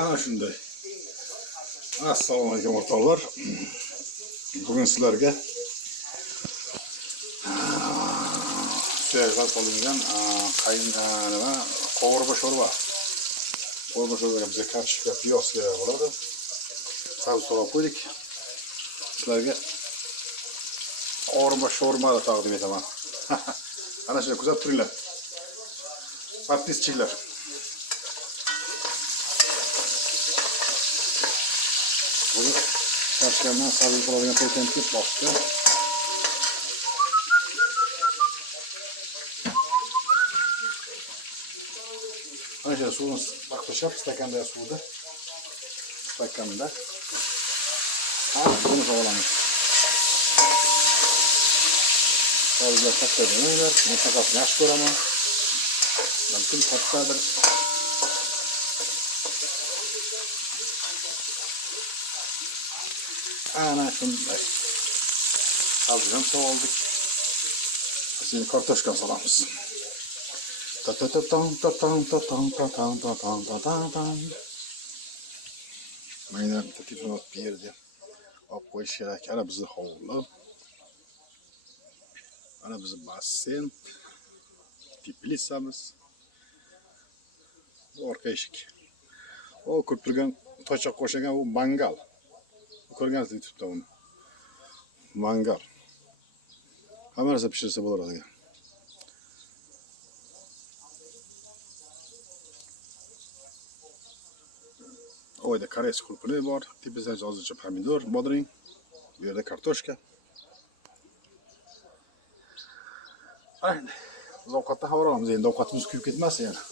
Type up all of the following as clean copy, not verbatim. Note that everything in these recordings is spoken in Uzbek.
Ana shunday. Assalomu alaykum o'rtoqlar. Bugun sizlarga suyaklar solingan nima qovurma sho'rva. Qovurma sho'rvaga bizga kartoshka, piyoz kerak bo'ladi. Sabzi solib qo'ydik. Sizlarga qovurma sho'rvani taqdim etaman. Ana shuni kuzatib turinglar. Подписчиклар. Bunu karşılarından sabzi solingan to'ytenib ketib qolibdi. Ana shu suvni vaqtlashab stakanda suvda. Stakanda. Buni olamiz. Sabzilar katta bo'lmaylar. Men faqat yaxshi ko'raman. Balkim kattadir. Ana shunday. Sabzini soldik. Şimdi kartoshka solamiz. Mayna tepinib berdi. Olib qo'yish kerak. Ana bizni hovli. Ana bizni basseyn. Teplitsamiz. Orqa eshik. O ko'rib turgan tochoq qo'shagan u mangal. Ko'rgansiz YouTube'da uni. Mangal. Hamma narsa pishirsa bo'ladi. Oyda koreys qulupnay bor, tepasida hozircha pomidor, bodring, bu yerda kartoshka. Ayni, biz ovqatda xabar olamiz, endi ovqatimiz kuyib ketmasin yana.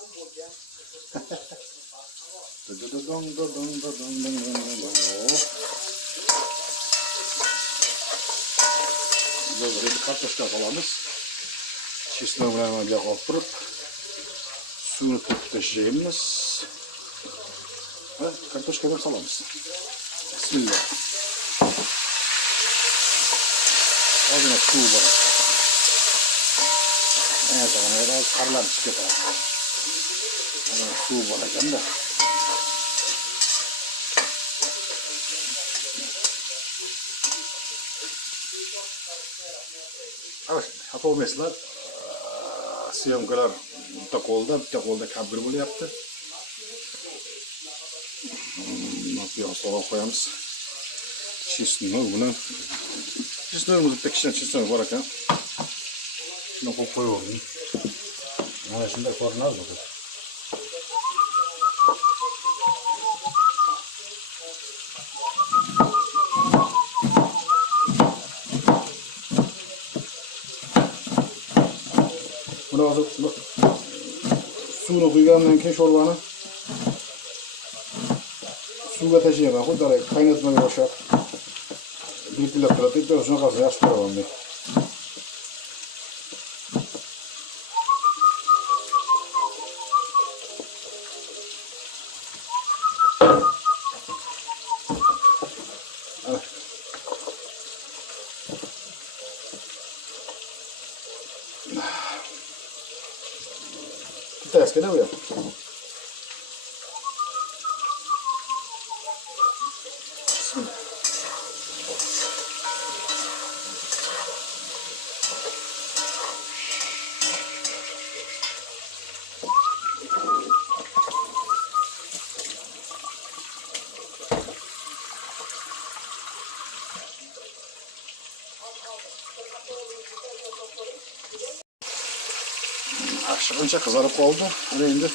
Biz kartoshka solamiz. Chesnok bilan olib turib, suvni to'kib tashlaymiz. Va kartoshkadan solamiz. Bismillah. Ozgina suv bor. Mana biroz qarlanib chiqib ketadi. Mana suv bor ekanda. Xafa bo'lmaysizlar. Syomkalar bitta qo'lda kabir bo'lyapti. Piyoz solib qo'yamiz. Chesnok bilan. Chesnogimiz bitta kichkina chesnok bor ekan. Shuni qo'yib qo'yaverdim. Mana shunday ko'rinadi bu. Buni hozir suvni quygandan keyin sho'rvani suvga tashlayman, xuddi qaynatmaga o'xshab. Bilkillab turadi, deb shunaqasi yaxshi ko'raman men. Testa, né, Will? Aşağıca kızarıp oldu. Endi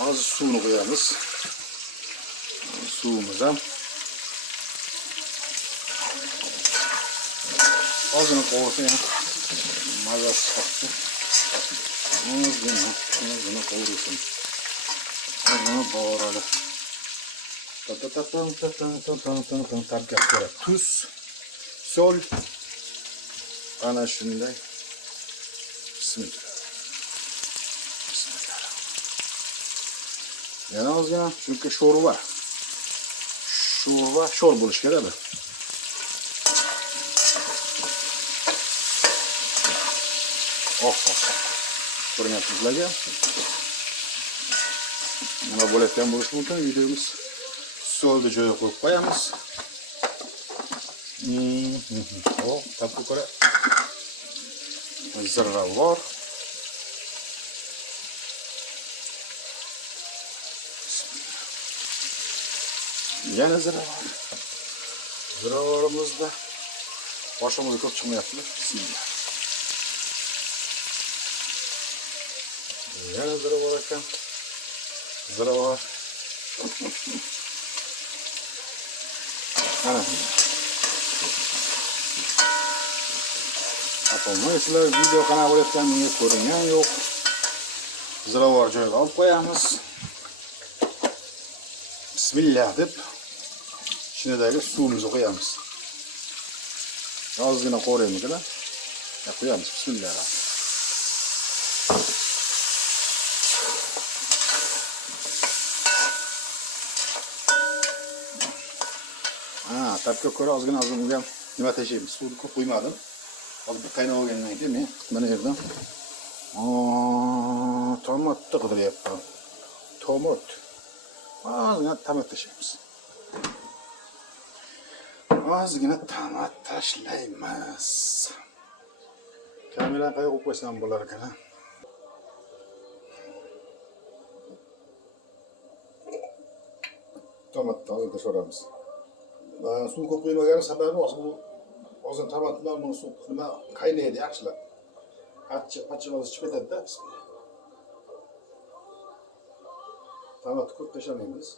az suvunu koyarız. Suyumuza azını koyursun ya. Mazası çıkarttı. Azını koyursun. Azını bağıralı. Tabii yapıyor. Tuz, sol. Ana şunday. Bismillah. Yana ozgina chunki sho'rva sho'r bo'lish kerak. Ko'ryapsizlarga. Nima bo'layotgan bo'lishi mumkin videomiz. Stolni joyiga qo'yib qo'yamiz. Hop, tapga ko'ra ziravorlar. Yana ziravar. Ziravorimizda boshimiz ko'p chiqmayapti. Bismillah. Yana ziravar ekan. Ziravar. Ana. Sizlar video qanaqa bo'layotganini ko'ringan yo'q. Ziravar joyiga olib qo'yamiz. Bismillah deb ichidagi suvimizni qo'yamiz. Ozgina qo'raymiz-da. Qo'yamiz. Bismillah. Tapga ko'ra ozgina ham nima tashlaymiz. Suvni ko'p qo'ymadim. Hozir qaynab olgandan keyin men mana yerdan tomatni qidiryapman. Tomat. Ozgina tomat tashlaymiz. Ozgina tomat tashlaymiz. Kamerani qayerga qo'yib qo'ysam bo'lar ekan. Tomatni hozir tashlamiz. Suv ko'p qo'ymaganim sababi hozir tomatlar buni suv nima qaynaydi yaxshilab. Achchiq chiqib ketadi-da. Tomatni ko'p tashlamaymiz.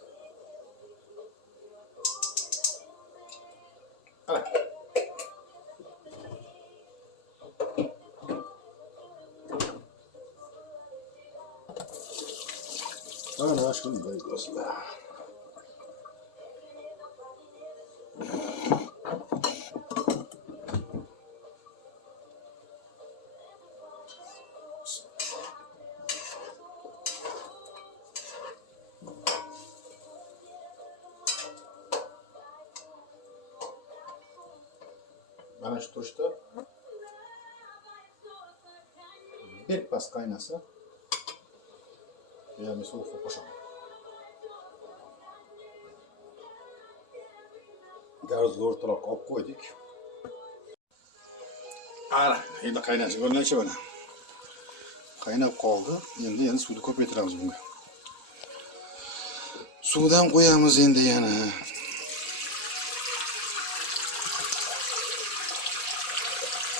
Ana shunday do'stlar. Mana shu turishda bir pas qaynasa, yana suv qo'shaman. Gazni o'rtaroqqa olib qo'ydik. Ana, endi qaynashiga o'rnashib mana. Qaynab qoldi. Endi suvni ko'paytiramiz bunga. Suvdan qo'yamiz endi yana.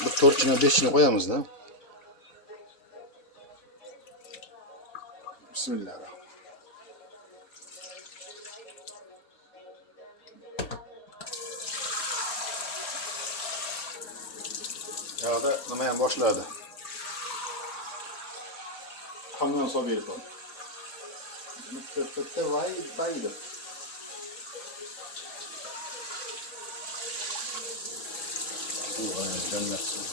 Bir 4 china 5 china qo'yamiz-da. Bismillah. Yağda nima ham boshladi. Hamyon solib berdim. Bitta vay baydi. Jannat suvi.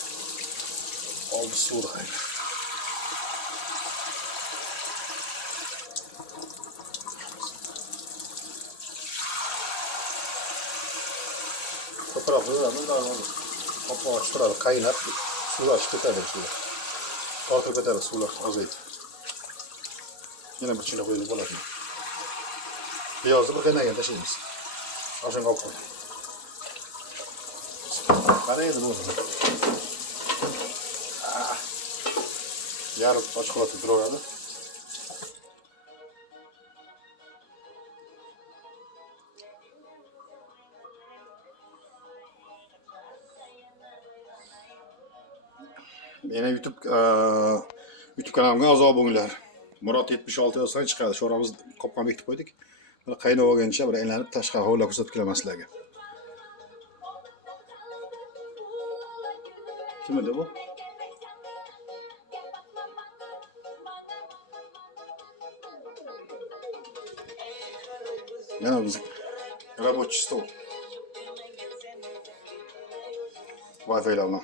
Oldi suvi qayda. Ko'proq qo'yamiz, darhol. Qopni ochib turadi, qaynab, suvlar chiqib ketadi suvlar. Tortib ketadi suvlar ozaydi. Yana bir china qo'yib bo'ladi. Piyozni bir qaynagan tashlaymiz. O'shanga olib qo'ying. Qara endi bu. Yarim ochiq qilib turaveradi. Meni YouTube kanalimga a'zo bo'linglar. Murod 76 yozsang chiqadi. Sho'ramiz qopqon bekitib qo'ydik. Bir qaynab olgancha bir aylanib tashqari hovlida ko'rsatib kelaman sizlarga. Kim edi bu? Mana biz рабочий стол. Wi-Fi bilan.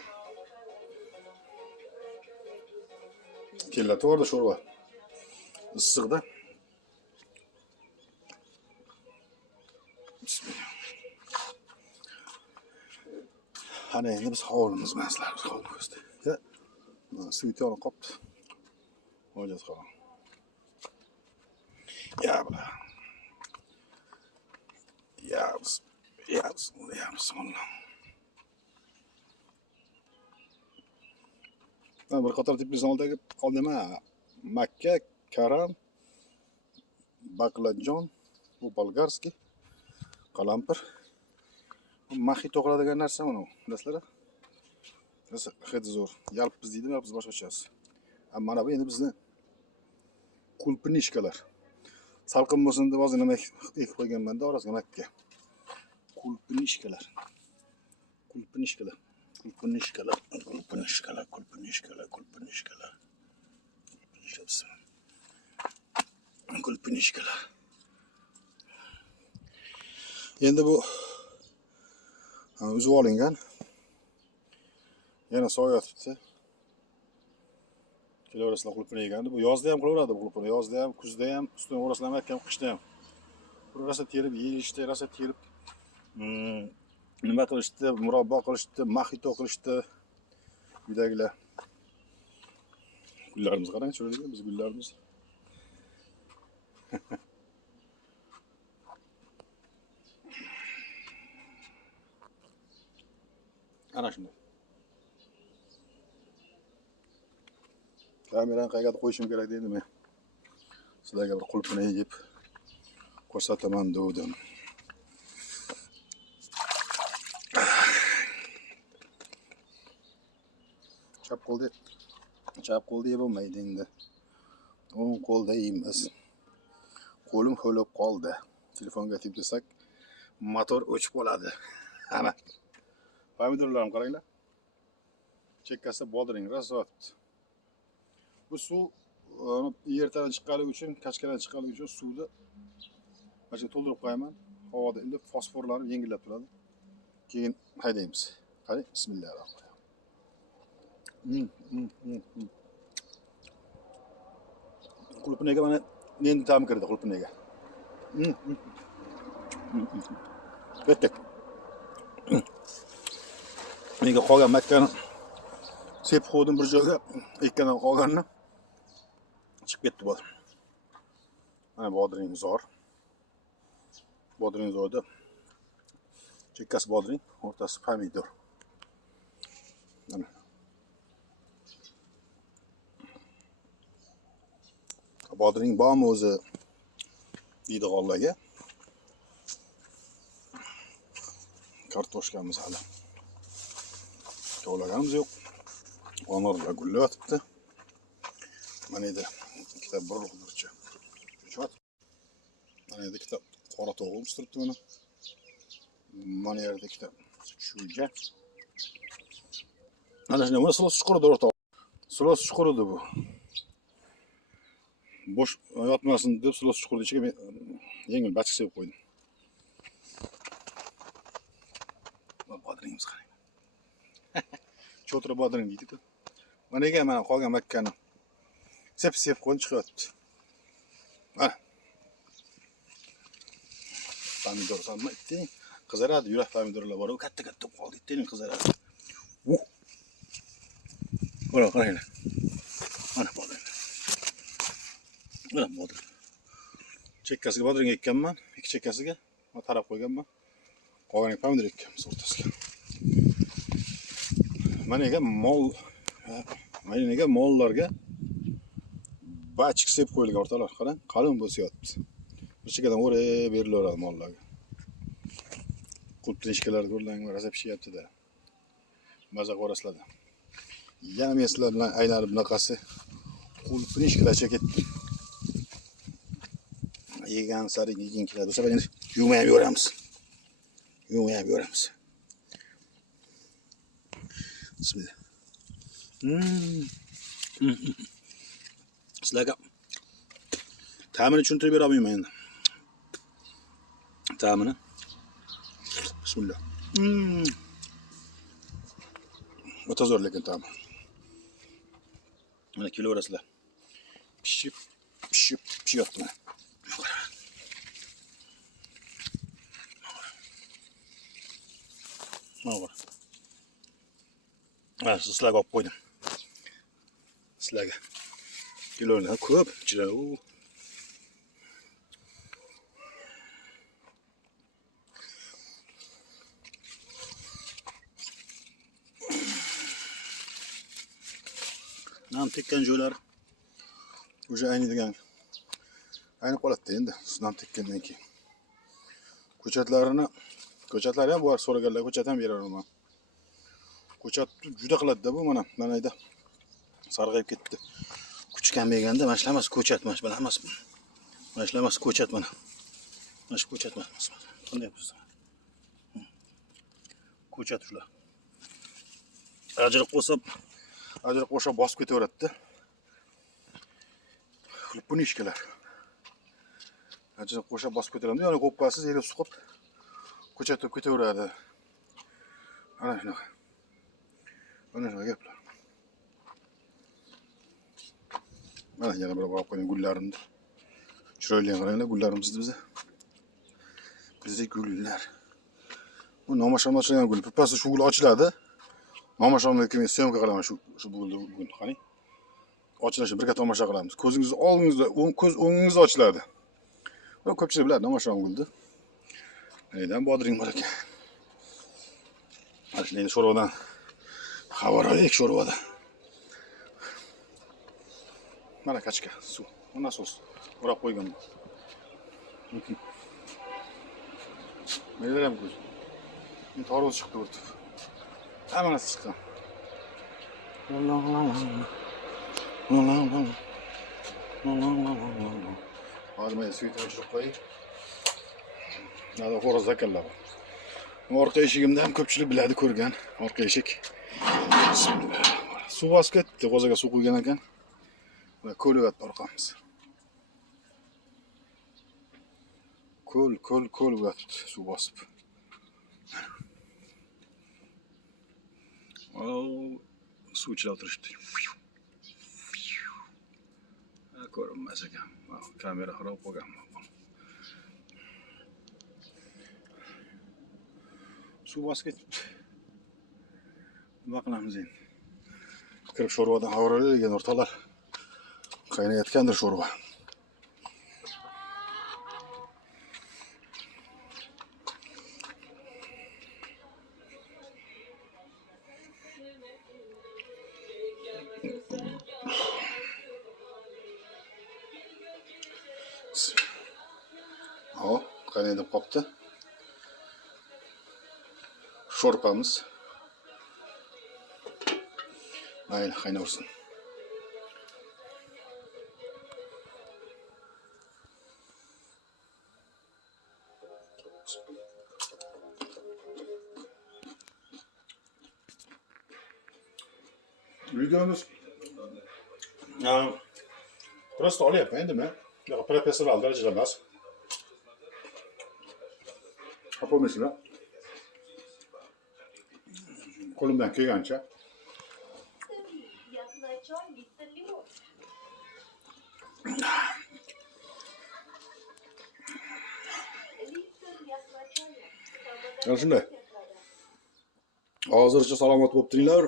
Kella to'g'ri sho'rva. Issiqda. Bismillah. Ana endi biz hovlimiz maslarimiz hovlimizda. Suv yonib qopti. Hojat qolgan. Ya Ya bismillah. Bir qator tepkisini oldima. Makka, karam, baqlajon, bu bolgarskiy, qalampir. Maxito qiladigan narsa mana bu. Bilasizlar? Hidi zo'r. Yalpiz deydi, biz boshqachasi. Mana bu endi bizni kulpinishkalar. Salqin bo'lsin deb hozir nima ekib qo'yganman-da orasiga makka. Kulpinishkalar. Kulpinishkalar. Kulpinishkalar. Kulpinishkalar. Kulpinishkalar. Kulpinishkalar. Kulpinishkalar. Endi bu uzib olingan. Yana soy yotibdi. Kelaverasizlar qulupini yeganda. Bu yozda ham qilaveradi bu qulupini. Yozda ham, kuzda ham, ustidan o'rasizlar mahkam, qishda ham. Rosa terib yeyishdi, rosa terib nima qilishdi, murabbo qilishdi, maxito qilishdi. Uydagilar. Gullarimiz qarang, chiroyli biz gullarimiz. Ana shunday. Kamerani qayerga qo'yishim kerak deydi men. Sizlarga bir qulupini yeb ko'rsataman dedim. Chap qo'lda yeb bo'lmaydi endi. O'ng qo'lda yeymiz. Qo'lim ho'lib qoldi. Telefonga tepkisak motor o'chib qoladi. Ana. Pomidorlarni qaranglar. Chekkasida bodring rasot. Bu suv yerdan chiqqanligi uchun, kachkadan chiqqanligi uchun suvni mana to'ldirib qo'yaman. Havoda ilib fosforlanib yengillab turadi. Keyin haydaymiz. Qani, bismillahirrohmanirrohim. Qulupiniga mana endi ta'mi kirdi qulupiniga. Bitta. Menga qolgan makkani sepib qo'ydim bir joyga, ekkandan qolganini chiqib ketdi bu. Mana bodring zo'r. Bodring zo'rda. Chekkasi bodring, o'rtasi pomidor. Mana. Bodring bormi o'zi deydi g'ollaga. Kartoshkamiz hali kovlaganimiz yo'q. Onorlar gullayotibdi. Mana edi ikkita burcha. Mana edi ikkita qora tovuqimiz turibdi mana. Mana yerda ikkita shulga. Mana shunday mana silos chuqurida o'rta. Silos chuqurida bu. Bosh yotmasin deb silos chuqurida ichiga yengil bachik sepib qo'ydim. Bodringimiz qarang. Cho'tra bodring deydi-ku. Mana ekan mana qolgan makkani sepib qo'yib chiqyapti. Mana. Pomidor solma itting qizaradi, yurak pomidorlar bor, u katta-katta qoldi, itting qizaradi. Mana qaranglar. Mana bodring. Mana bodring. Chekkasiga bodring ekkanman, ikki chekkasiga tarab qo'yganman. Qolgan pomidor ekkanmiz o'rtasiga. Mana nega mollarga bachik sepib qo'yilgan o'rtalar, qarang, qalin bo'syapti. Bir chekkadan o'rib berilaveradi mollarga. Qulupinishkalar ko'rlang, rosa pishyapti-da. Maza qo'rasizlar. Yana men sizlar bilan aylanib bunaqasi qulupinishkalar cheketdim. Yegan sari yegin keladi. O'sha endi yumayam yoramiz. Bismillah. Sizlarga ta'mini tushuntirib bera olmayman endi. Ta'mini. Bismillah. O'ta zo'r lekin ta'mi. Mana kelaverasizlar. Pishyapti mana. Mana. Mana sizlarga olib qo'ydim. Sizlarga. Kilolar ko'p, ichida u. nam tekkan joylar o'sha ayniydigan aynib qoladi endi nam tekkandan keyin. Ko'chatlar ham bor, so'raganlar ko'chat ham beraman. Ko'chat juda qiladi-da bu mana ayda sarg'ayib ketdi. Kuch kamayganda mana shular emas ko'chat, mana shu bilan emas. Mana shular emas ko'chat mana. Mana shu ko'chat emas. Qanday bo'lsa. Ko'chat shular. Ajriq qo'shib bosib ketaveradi-da. Buni ishkalar. Ajriq qo'shib bosib ketaveradi. Ya'ni qo'ppasiz yerga suqib ko'chatib ketaveradi. Ana shunaqa. Mana shunaqa gaplar. Mana yana bir borib qo'ying gullarimni. Chiroyli qaranglar gullarimizni biza. Bizning gullar. Bu nomashomda ochilgan gul. Pipasi shu gul ochiladi. Nomashomda men syomka qilaman shu gulni bugun. Qani. Ochilishi birga tomosha qilamiz. Ko'zingizni oldingizda, ko'z o'ngingizda ochiladi. Bu ko'pchilik biladi nomashom gulni. Aydan bodring bor ekan. Mana shunday sho'rvadan xabar olaylik sho'rvadan. Mana kachka suv. Bu nasos. O'rab qo'ygan. Menda ham ko'z. Men tormoz chiqdi o'rtib. Hammasi chiqqan. Hozir men suyetni o'chirib qo'yay. Nada xo'roz zakallar. Orqa eshigimda ham ko'pchilik biladi, ko'rgan. Orqa eshik. Suv bosib ketdi, qo'zaga suv quygan ekan. Va ko'lyapti orqamiz. Ko'l bo'lyapti suv bosib. Suv ichida o'tirishdi. Ko'rinmas ekan. Kamera xarob bo'lgan. Suv bosib ketibdi. Nima qilamiz endi? Kirib sho'rvadan xabarlaydigan o'rtoqlar. Qaynayotgandir sho'rva. Qaynaydi qopti. Sho'rpamiz. Mayli, qaynaversin. Videomiz prosta olyapman endi men. Professional darajada emas. Yapamaysizlar. Qo'limdan kelgancha. Ana shunday. Hozircha salomat bo'lib turinglar.